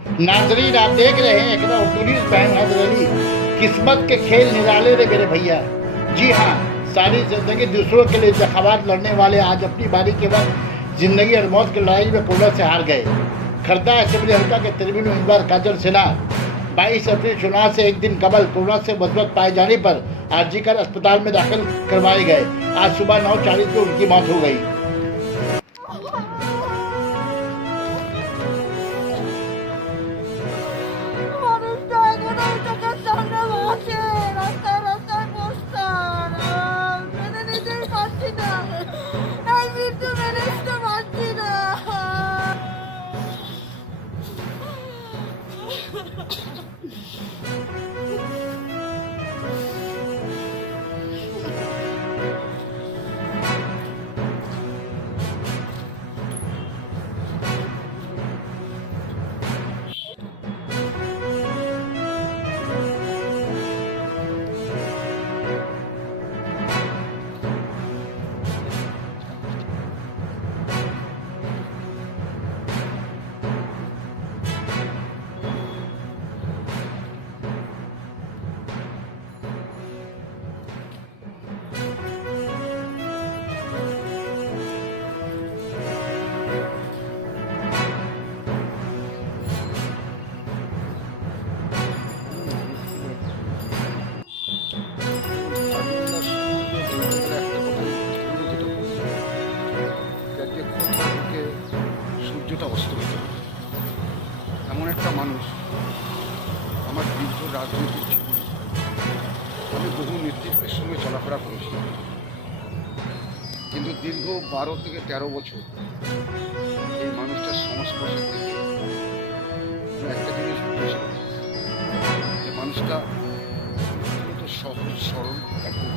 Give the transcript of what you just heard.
नाजरीन, आप देख रहे हैं एक उर्दू न्यूज़ बहन हैदर अली। किस्मत के खेल निराले रे मेरे भैया। जी हाँ, सारी जिंदगी दूसरों के लिए इंतखाबात लड़ने वाले आज अपनी बारी के वक्त जिंदगी और मौत की लड़ाई में कोरोना से हार गए। खर्दा असेंबली हल्का के तरमीन उम्मीदवार काजल सिन्हा 22 अप्रैल चुनाव से एक दिन कबल कोरोना से मुस्बत पाए जाने पर आरजीकर अस्पताल में दाखिल करवाए गए। आज सुबह 9:40 को उनकी मौत हो गई। মানুষটা এখনো চোখের সামনে ভাসে, রাস্তায় রাস্তায় পোস্টার। মেনে নিতেই পারছি না, এই মৃত্যু মেনে নিতে পারছি না। সূর্যটা অস্ত হয়ে যাবে, এমন একটা মানুষ আমার দীর্ঘ রাজনৈতিক জীবন। আমি বহু নেতৃত্বের সঙ্গে চলাফেরা করেছি, কিন্তু দীর্ঘ 12 থেকে 13 বছর এই মানুষটার সংস্পর্শে থেকে আমি একটা জিনিস বুঝেছিলাম যে মানুষটা অত্যন্ত সহজ সরল একদম